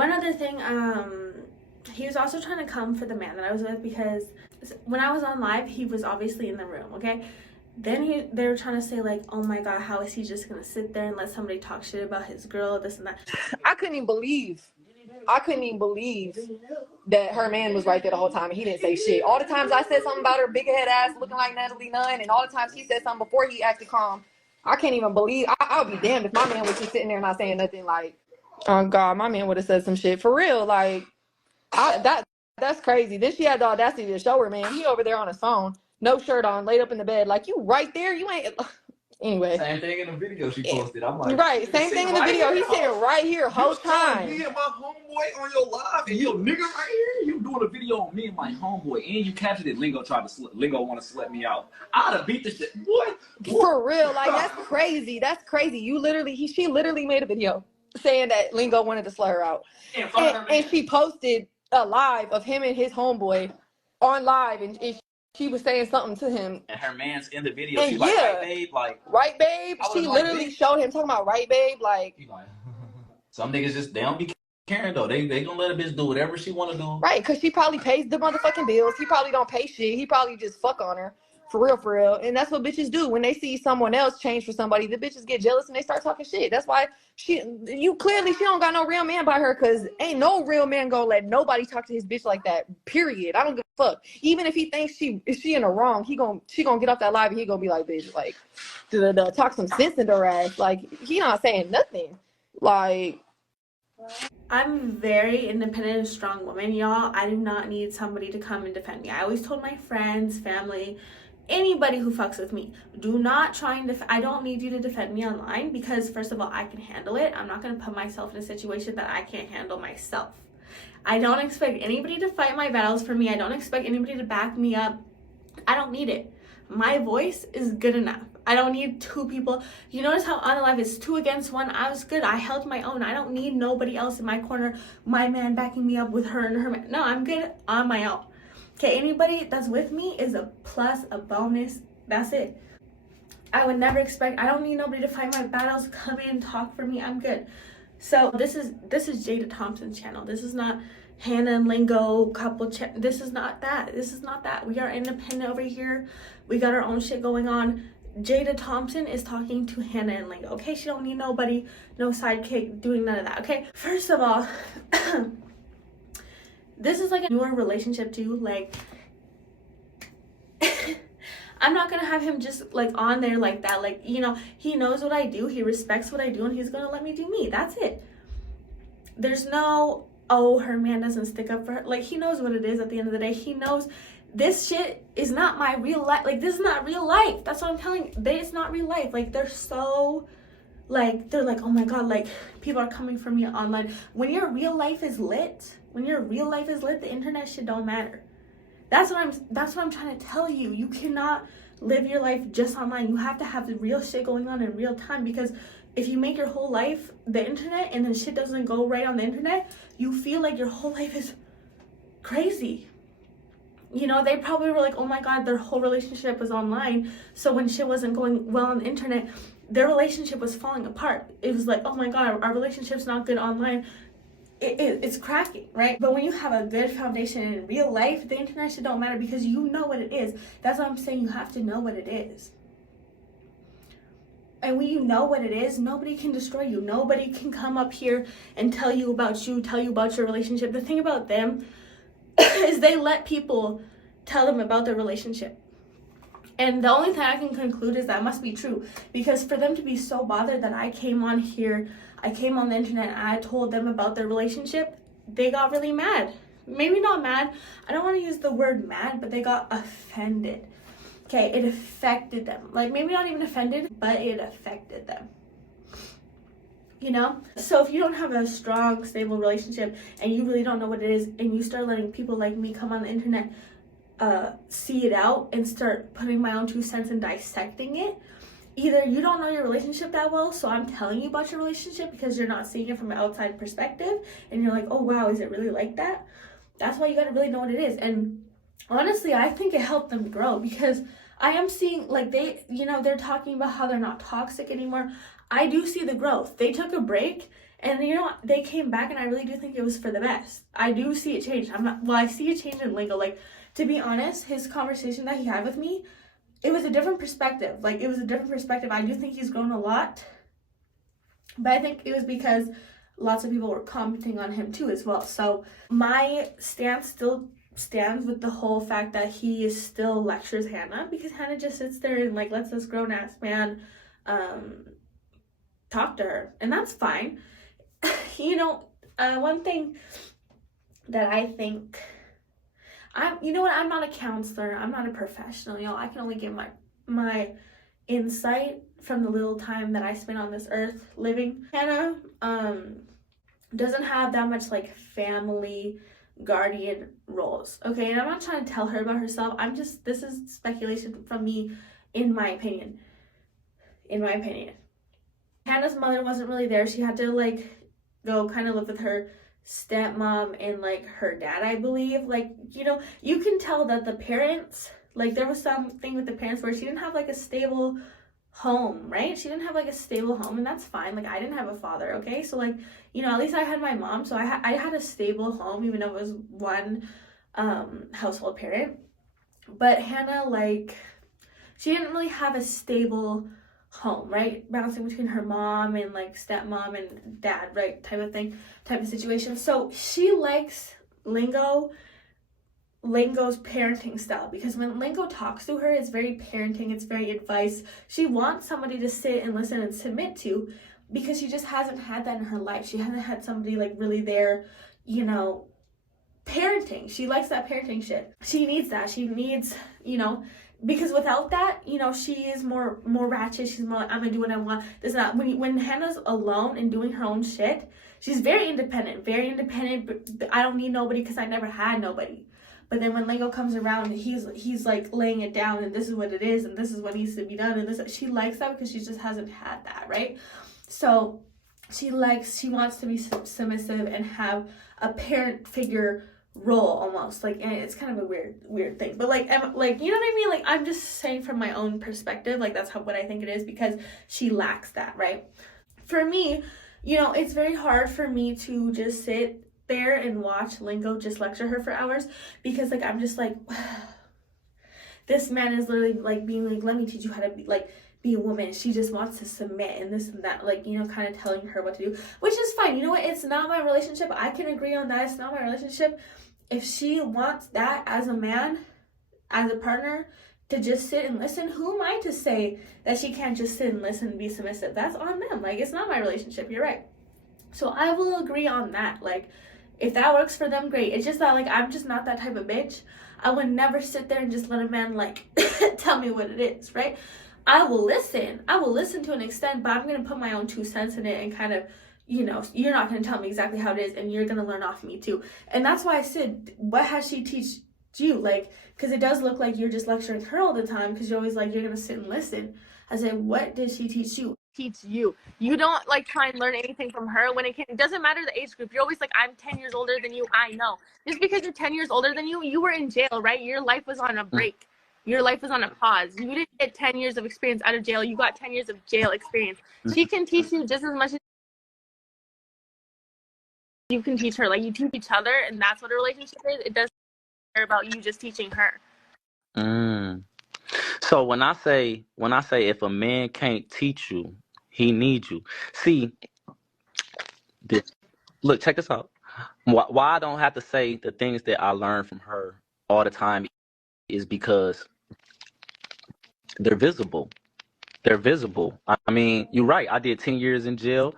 One other thing, he was also trying to come for the man that I was with because when I was on live, he was obviously in the room, okay? Then they were trying to say like, oh my god, how is he just gonna sit there and let somebody talk shit about his girl, this and that. I couldn't even believe that her man was right there the whole time and he didn't say shit. All the times I said something about her big head ass looking like Natalie Nunn, and all the times he said something before he acted calm. I can't even believe. I'll be damned if my man was just sitting there not saying nothing. Like, oh god, my man would have said some shit for real. Like, that's crazy. Then she had the audacity to show her man. He over there on his phone, no shirt on, laid up in the bed. Like, you right there. You ain't. Anyway. Same thing in the video she posted. I'm like, right. Same thing in the video. He's sitting right here whole time. Me and my homeboy on your live, and your nigga right here. You doing a video on me and my homeboy, and you captured it. Lingo want to slut me out. I'd have beat the shit. What? For real? Like, that's crazy. That's crazy. She literally made a video saying that Lingo wanted to slut her out, and she posted a live of him and his homeboy on live, and she was saying something to him. And her man's in the video. She's like, right, babe? Like, right, babe? She literally showed him talking about, right, babe? Like, some niggas just, they don't be caring, though. They gonna let a bitch do whatever she want to do. Right, because she probably pays the motherfucking bills. He probably don't pay shit. He probably just fuck on her. For real. And that's what bitches do. When they see someone else change for somebody, the bitches get jealous and they start talking shit. That's why she don't got no real man by her, because ain't no real man gonna let nobody talk to his bitch like that, period. I don't give a fuck. Even if he thinks she in the wrong, she gonna get off that live and he gonna be like, bitch, like, talk some sense into her ass. Like, he not saying nothing. Like, I'm a very independent and strong woman, y'all. I do not need somebody to come and defend me. I always told my friends, family, anybody who fucks with me, do not try and I don't need you to defend me online, because first of all, I can handle it. I'm not going to put myself in a situation that I can't handle myself. I don't expect anybody to fight my battles for me. I don't expect anybody to back me up. I don't need it. My voice is good enough. I don't need two people. You notice how on the live is 2 against 1. I was good. I held my own. I don't need nobody else in my corner, my man backing me up with her and her man. No, I'm good on my own. Okay, anybody that's with me is a plus, a bonus. That's it. I would never expect, I don't need nobody to fight my battles, come in, talk for me. I'm good. So this is Jada Thompson's channel. This is not Hanna Lingo couple chat. This is not that. This is not that. We are independent over here. We got our own shit going on. Jada Thompson is talking to Hanna and Lingo. Okay, she don't need nobody, no sidekick, doing none of that. Okay, first of all, this is like a newer relationship too. Like, I'm not gonna have him just like on there like that. Like, you know, he knows what I do, he respects what I do, and he's gonna let me do me. That's it. There's no, oh, her man doesn't stick up for her. Like, he knows what it is at the end of the day. He knows this shit is not my real life. Like, this is not real life. That's what I'm telling you. It's not real life. Like, they're so, like, they're like, oh my god, like, people are coming for me online. When your real life is lit, the internet shit don't matter. That's what I'm trying to tell you. You cannot live your life just online. You have to have the real shit going on in real time, because if you make your whole life the internet and then shit doesn't go right on the internet, you feel like your whole life is crazy. You know, they probably were like, oh my god, their whole relationship was online, so when shit wasn't going well on the internet, their relationship was falling apart. It was like, oh my god, our relationship's not good online. It's cracking, right? But when you have a good foundation in real life, the internet shit don't matter, because you know what it is. That's what I'm saying. You have to know what it is. And when you know what it is, nobody can destroy you. Nobody can come up here and tell you about your relationship. The thing about them is they let people tell them about their relationship. And the only thing I can conclude is that must be true. Because for them to be so bothered that I came on here, I came on the internet and I told them about their relationship, they got really mad. Maybe not mad. I don't want to use the word mad, but they got offended. Okay, it affected them. Like, maybe not even offended, but it affected them. You know? So if you don't have a strong, stable relationship and you really don't know what it is, and you start letting people like me come on the internet, see it out and start putting my own 2 cents and dissecting it, either you don't know your relationship that well, so I'm telling you about your relationship because you're not seeing it from an outside perspective, and you're like, oh wow, is it really like that? That's why you gotta really know what it is. And honestly, I think it helped them grow, because I am seeing, like, they're talking about how they're not toxic anymore. I do see the growth. They took a break And you know, they came back, and I really do think it was for the best. I do see it change. I see a change in Lingo. Like, to be honest, his conversation that he had with me, it was a different perspective. Like, it was a different perspective. I do think he's grown a lot, but I think it was because lots of people were commenting on him too as well. So my stance still stands with the whole fact that he still lectures Hanna, because Hanna just sits there and like lets this grown ass man talk to her, and that's fine. You know, one thing that I think, you know what, I'm not a counselor, I'm not a professional, you know, I can only give my insight from the little time that I spent on this earth living. Hanna doesn't have that much like family guardian roles, okay? And I'm not trying to tell her about herself. This is speculation from me, in my opinion. Hanna's mother wasn't really there. She had to like go kind of live with her stepmom and like her dad, I believe. Like, you know, you can tell that the parents, like there was something with the parents where she didn't have like a stable home, right? She didn't have like a stable home, and that's fine. Like, I didn't have a father, okay? So like, you know, at least I had my mom, so I had a stable home, even though it was one household parent. But Hanna, like, she didn't really have a stable home, right? Bouncing between her mom and like stepmom and dad, right? Type of situation. So she likes Lingo's parenting style, because when Lingo talks to her, it's very parenting, it's very advice. She wants somebody to sit and listen and submit to, because she just hasn't had that in her life. She hasn't had somebody like really there, you know, parenting. She likes that parenting shit. She needs that. She needs, you know, because without that, you know, she is more ratchet. She's more like, I'm gonna do what I want. This not when Hanna's alone and doing her own shit, she's very independent. But I don't need nobody because I never had nobody. But then when Lingo comes around, he's like laying it down, and this is what it is, and this is what needs to be done, and this, she likes that because she just hasn't had that, right? So she wants to be submissive and have a parent figure role almost, like, and it's kind of a weird thing, but like you know what I mean? Like, I'm just saying from my own perspective, like that's what I think it is, because she lacks that, right? For me, you know, it's very hard for me to just sit there and watch Lingo just lecture her for hours, because like I'm just like, this man is literally like being like, let me teach you how to be a woman. She just wants to submit and this and that, like, you know, kind of telling her what to do, which is fine. You know what? It's not my relationship. I can agree on that. It's not my relationship. If she wants that as a man, as a partner, to just sit and listen, who am I to say that she can't just sit and listen and be submissive? That's on them. Like, it's not my relationship. You're right. So I will agree on that. Like, if that works for them, great. It's just that, like, I'm just not that type of bitch. I would never sit there and just let a man, like, tell me what it is, right? I will listen to an extent, but I'm going to put my own 2 cents in it and kind of, you know, you're not going to tell me exactly how it is, and you're going to learn off me too. And that's why I said, what has she teach you? Like, because it does look like you're just lecturing her all the time, because you're always like, you're going to sit and listen. I said, what did she teach you? Teach you. You don't like try and learn anything from her when it doesn't matter the age group. You're always like, I'm 10 years older than you. I know. Just because you're 10 years older than you were in jail, right? Your life was on a break. Your life was on a pause. You didn't get 10 years of experience out of jail. You got 10 years of jail experience. She can teach you just as much as you can teach her. Like, you teach each other, and that's what a relationship is. It doesn't care about you just teaching her. So when I say if a man can't teach you, he needs you. See, look, check this out. Why I don't have to say the things that I learned from her all the time is because they're visible. They're visible. I mean, you're right. I did 10 years in jail.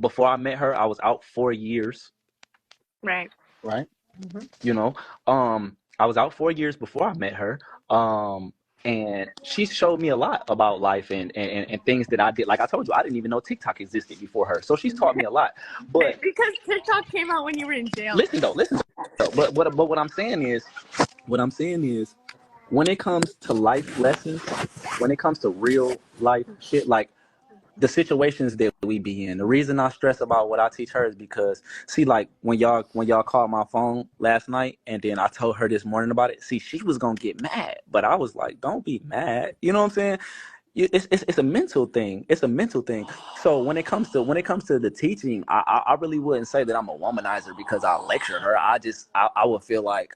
Before I met her, I was out 4 years. Right. Mm-hmm. You know, I was out 4 years before I met her. And she showed me a lot about life and things that I did. Like I told you, I didn't even know TikTok existed before her. So she's taught me a lot. But because TikTok came out when you were in jail. Listen though. But what I'm saying is, when it comes to life lessons, when it comes to real life shit, like the situations that we be in. The reason I stress about what I teach her is because, see, like when y'all called my phone last night and then I told her this morning about it, see, she was gonna get mad, but I was like, don't be mad. You know what I'm saying? It's a mental thing. It's a mental thing. So when it comes to the teaching, I really wouldn't say that I'm a womanizer because I lecture her. I would feel like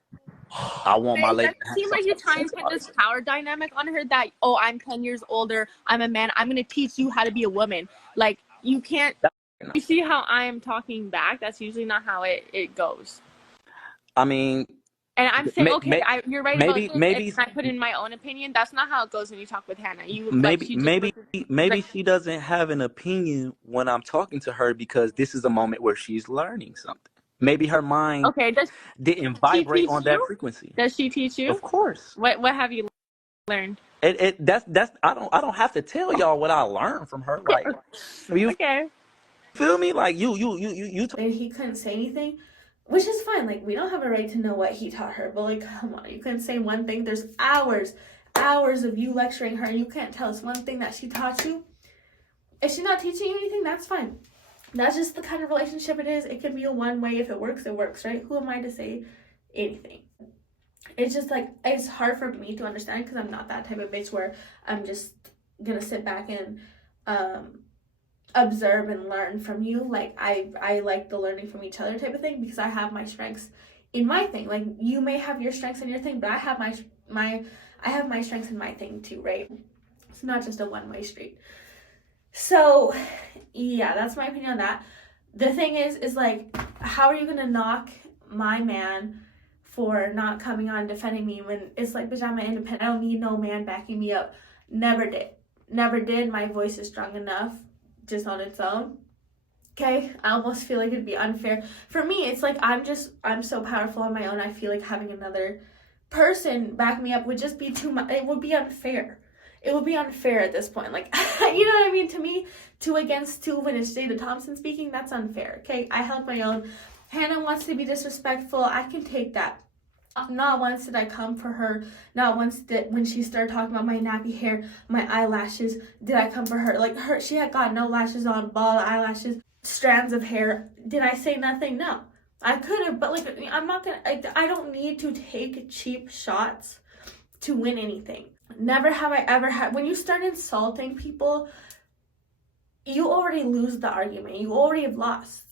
I want my It lady doesn't to have seem some like you're type of trying sense to put about this herself. power dynamic on her that, oh, I'm 10 years older, I'm a man, I'm gonna teach you how to be a woman. Like, you can't, No. you see how I am talking back? That's usually not how it goes. I mean, And I'm saying, okay, may, you're right about maybe this, and maybe I put in my own opinion. That's not how it goes when you talk with Hannah. You, like, maybe she just maybe listens. maybe Like, she doesn't have an opinion when I'm talking to her because this is a moment where she's learning something. Maybe her mind okay, does didn't she vibrate teach on that you? frequency. Does she teach Of you? course. What have you learned? That's I don't have to tell y'all what I learned from her. Like, you Okay. feel me? Like you And he couldn't say anything, which is fine. Like, we don't have a right to know what he taught her, but like, come on, you couldn't say one thing. There's hours of you lecturing her, and you can't tell us one thing that she taught you. If she's not teaching you anything, that's fine. That's just the kind of relationship it is. It can be a one way. If it works, right? Who am I to say anything? It's just like, it's hard for me to understand because I'm not that type of bitch where I'm just gonna sit back and observe and learn from you. Like, I like the learning from each other type of thing because I have my strengths in my thing. Like, you may have your strengths in your thing, but I have my strengths in my thing too, right? It's not just a one-way street. So yeah, that's my opinion on that. The thing is like, how are you gonna knock my man for not coming on and defending me when it's like, bitch, I'm an independent. I don't need no man backing me up. Never did. My voice is strong enough just on its own. Okay, I almost feel like it'd be unfair for me. It's like, I'm so powerful on my own. I feel like having another person back me up would just be too much. It would be unfair. It would be unfair at this point. Like, you know what I mean? To me, 2 against 2 when it's Jada Thompson speaking, that's unfair. Okay, I held my own. Hannah wants to be disrespectful. I can take that. Not once did I come for her. Not once did, when she started talking about my nappy hair, my eyelashes, did I come for her. Like, she had got no lashes on, bald eyelashes, strands of hair. Did I say nothing? No. I could have, but like, I'm not gonna, I don't need to take cheap shots to win anything. Never have I ever had, when you start insulting people, you already lose the argument. You already have lost.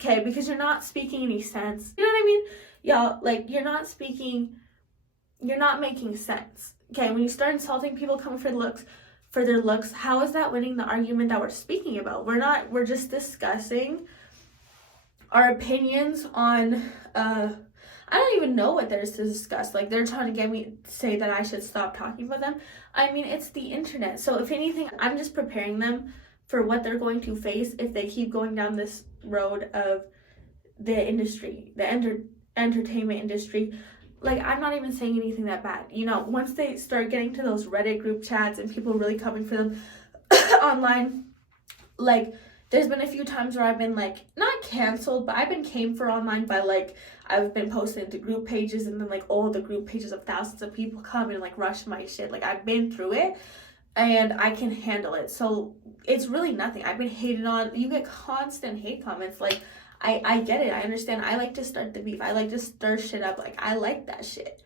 Okay, because you're not speaking any sense. You know what I mean? Y'all, like, you're not making sense. Okay, when you start insulting people, coming for their looks, how is that winning the argument that we're speaking about? We're just discussing our opinions on, I don't even know what there is to discuss. Like, they're trying to get me to say that I should stop talking about them. I mean, it's the internet. So if anything, I'm just preparing them for what they're going to face if they keep going down this road of the industry, the entertainment industry. Like, I'm not even saying anything that bad. You know, once they start getting to those Reddit group chats and people really coming for them online, like, there's been a few times where I've been, like, not canceled, but I've been came for online by, like, I've been posted into group pages, and then, like, all the group pages of thousands of people come and, like, rush my shit. Like, I've been through it, and I can handle it. So it's really nothing. I've been hated on. You get constant hate comments. Like, I get it. I understand. I like to start the beef. I like to stir shit up. Like, I like that shit.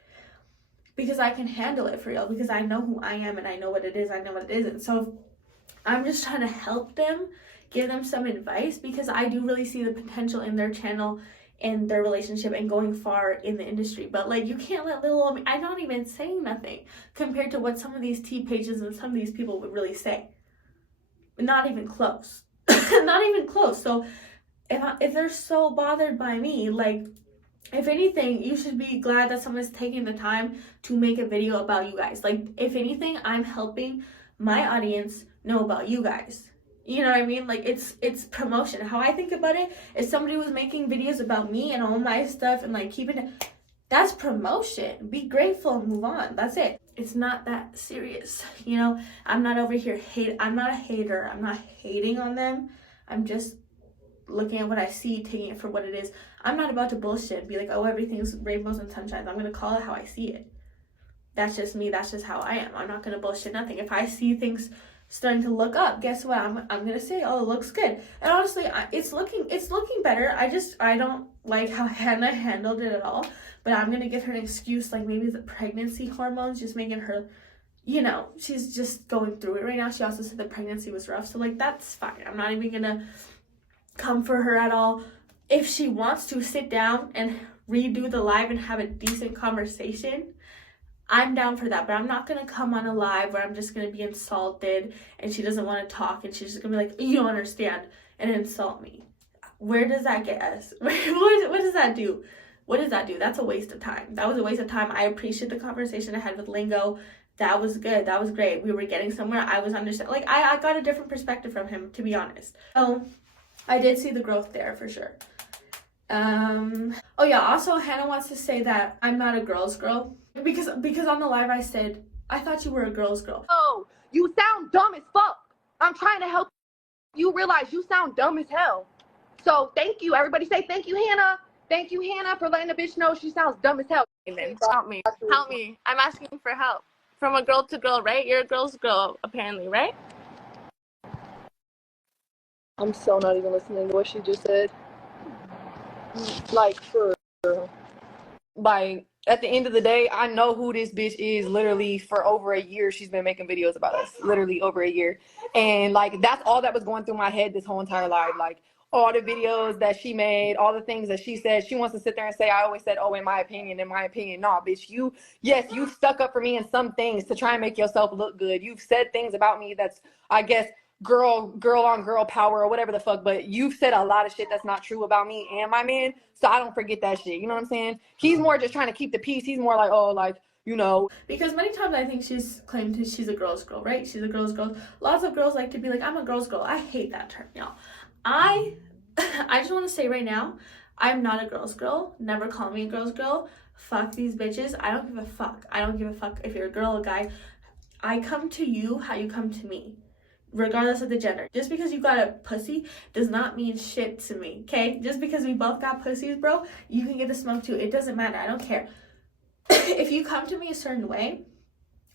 Because I can handle it for real. Because I know who I am, and I know what it is. I know what it isn't. So I'm just trying to help them, give them some advice, because I do really see the potential in their channel, in their relationship, and going far in the industry. But like, you can't let little old me, I'm not even saying nothing compared to what some of these tea pages and some of these people would really say. Not even close. Not even close. So if they're so bothered by me, like, if anything, you should be glad that someone's taking the time to make a video about you guys. Like, if anything, I'm helping my audience know about you guys. You know what I mean? Like, it's promotion. How I think about it, if somebody was making videos about me and all my stuff and, like, keeping it, that's promotion. Be grateful and move on. That's it. It's not that serious. You know, I'm not over here I'm not a hater. I'm not hating on them. I'm just looking at what I see, taking it for what it is. I'm not about to bullshit and be like, oh, everything's rainbows and sunshines. I'm going to call it how I see it. That's just me. That's just how I am. I'm not going to bullshit nothing. If I see things starting to look up, guess what? I'm going to say, oh, it looks good. And honestly, it's looking better. I don't like how Hannah handled it at all. But I'm going to give her an excuse, like maybe the pregnancy hormones just making her you know, she's just going through it right now. She also said the pregnancy was rough. So, like, that's fine. I'm not even going to come for her at all. If she wants to sit down and redo the live and have a decent conversation, I'm down for that. But I'm not going to come on a live where I'm just going to be insulted and she doesn't want to talk and she's just going to be like, you don't understand, and insult me. Where does that get us? What does that do? What does that do? That's a waste of time. That was a waste of time. I appreciate the conversation I had with Lingo. That was good. That was great. We were getting somewhere. I was understanding. Like, I got a different perspective from him, to be honest. So I did see the growth there for sure. Oh yeah, also Hannah wants to say that I'm not a girl's girl. Because on the live I said, I thought you were a girl's girl. Oh, you sound dumb as fuck. I'm trying to help you realize you sound dumb as hell. So thank you. Everybody say thank you, Hannah. Thank you, Hannah, for letting the bitch know she sounds dumb as hell. Help me. Help me. I'm asking for help. From a girl to girl, right? You're a girl's girl, apparently, right? I'm so not even listening to what she just said. Like, for like, at the end of the day, I know who this bitch is. Literally, for over a year, she's been making videos about us. Literally over a year. And, like, that's all that was going through my head this whole entire life. Like, all the videos that she made, all the things that she said. She wants to sit there and say, I always said, oh, in my opinion. Nah, bitch, you stuck up for me in some things to try and make yourself look good. You've said things about me that's, I guess, girl on girl power or whatever the fuck, but you've said a lot of shit that's not true about me and my man, so I don't forget that shit. You know what I'm saying? He's more just trying to keep the peace. He's more like, oh, like, you know. Because many times I think she's claimed she's a girl's girl, right? She's a girl's girl. Lots of girls like to be like, I'm a girl's girl. I hate that term, y'all. I just want to say right now, I'm not a girl's girl. Never call me a girl's girl. Fuck these bitches. I don't give a fuck. I don't give a fuck if you're a girl or a guy. I come to you how you come to me, regardless of the gender. Just because you got a pussy does not mean shit to me, okay? Just because we both got pussies, bro, you can get the smoke too. It doesn't matter. I don't care. If you come to me a certain way,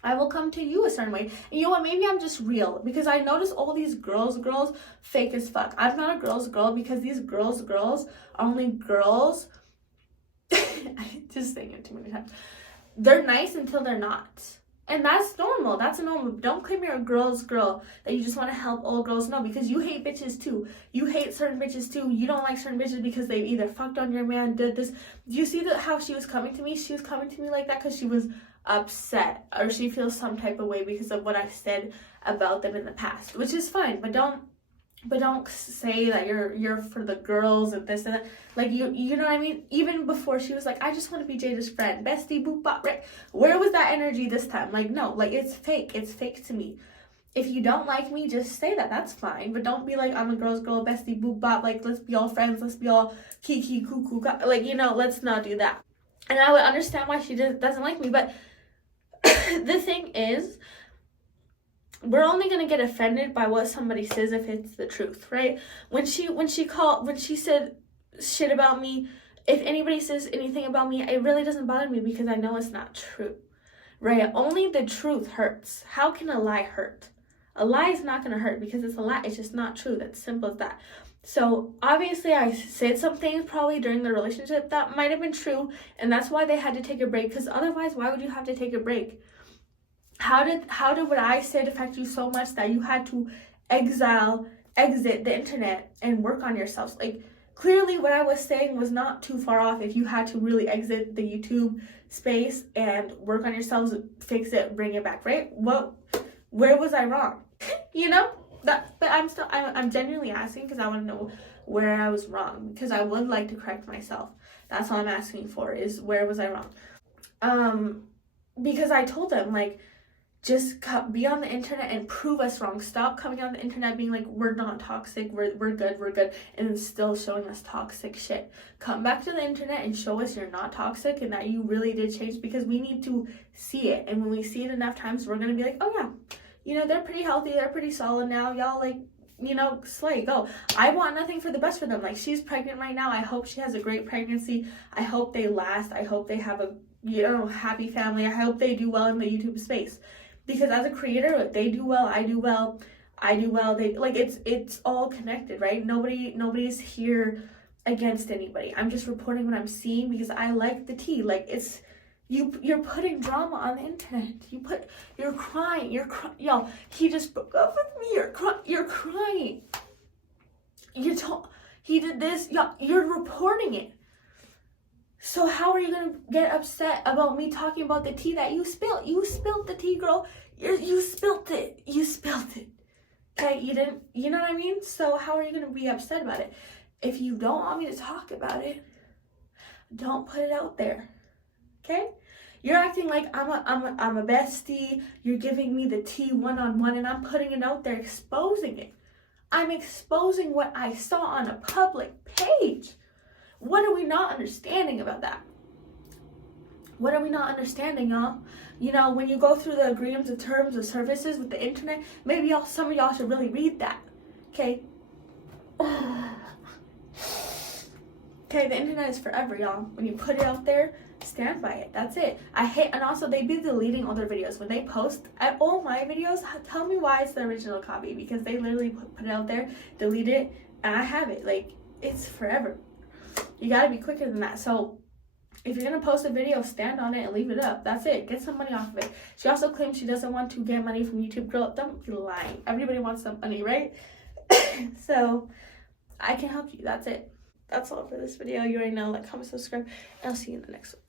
I will come to you a certain way. And you know what? Maybe I'm just real, because I notice all these girls, fake as fuck. I'm not a girl's girl because these girls are only girls. I just saying it too many times. They're nice until they're not. And that's normal. That's normal. Don't claim you're a girl's girl, that you just want to help all girls. No, because you hate bitches too. You hate certain bitches too. You don't like certain bitches because they either fucked on your man, did this. Do you see how she was coming to me? She was coming to me like that because she was upset, or she feels some type of way because of what I said about them in the past, which is fine. But don't say that you're for the girls and this and that. Like, you know what I mean? Even before, she was like, I just want to be Jada's friend, bestie, boop bop, right? Where was that energy this time? Like, no, like, it's fake. It's fake to me. If you don't like me, just say that. That's fine. But don't be like, I'm a girl's girl, bestie, boop bop. Like, let's be all friends. Let's be all kiki, cuckoo. Like, you know, let's not do that. And I would understand why she doesn't like me. But the thing is, we're only gonna get offended by what somebody says if it's the truth, right? When she said shit about me, if anybody says anything about me, it really doesn't bother me because I know it's not true, right? Only the truth hurts. How can a lie hurt? A lie is not gonna hurt because it's a lie. It's just not true. That's simple as that. So obviously I said some things probably during the relationship that might have been true, and that's why they had to take a break, because otherwise why would you have to take a break? How did what I said affect you so much that you had to exit the internet and work on yourselves? Like, clearly what I was saying was not too far off if you had to really exit the YouTube space and work on yourselves, fix it, bring it back, right? Where was I wrong? You know? But I'm genuinely asking because I want to know where I was wrong, because I would like to correct myself. That's all I'm asking for, is where was I wrong? Because I told them, like, just be on the internet and prove us wrong. Stop coming on the internet being like, we're not toxic, we're good, and then still showing us toxic shit. Come back to the internet and show us you're not toxic and that you really did change, because we need to see it. And when we see it enough times, we're gonna be like, oh yeah, you know, they're pretty healthy, they're pretty solid now, y'all, like, you know, slay, go. I want nothing for the best for them. Like, she's pregnant right now. I hope she has a great pregnancy. I hope they last. I hope they have a, you know, happy family. I hope they do well in the YouTube space. Because as a creator, if they do well, I do well. They, like, it's all connected, right? Nobody's here against anybody. I'm just reporting what I'm seeing because I like the tea. Like, it's, You're putting drama on the internet. You're crying. Yo, he just broke up with me. You're crying. He did this. Yo, you're reporting it. So how are you gonna get upset about me talking about the tea that you spilled? You spilled the tea, girl. You spilled it. You spilled it. Okay, you didn't. You know what I mean? So how are you gonna be upset about it? If you don't want me to talk about it, don't put it out there. Okay? You're acting like I'm a bestie. You're giving me the tea one-on-one, and I'm putting it out there, exposing it. I'm exposing what I saw on a public page. What are we not understanding about that? What are we not understanding, y'all? You know, when you go through the agreements of terms of services with the internet, maybe some of y'all should really read that. Okay? Okay, the internet is forever, y'all. When you put it out there, stand by it. That's it. And also they be deleting all their videos. When they post all my videos, tell me why it's the original copy, because they literally put it out there, delete it, and I have it. Like, it's forever. You gotta be quicker than that. So if you're gonna post a video, stand on it and leave it up. That's it. Get some money off of it. She also claims she doesn't want to get money from YouTube. Girl, don't be lying. Everybody wants some money, right? So I can help you. That's it. That's all for this video. You already know. Like, comment, subscribe, and I'll see you in the next one.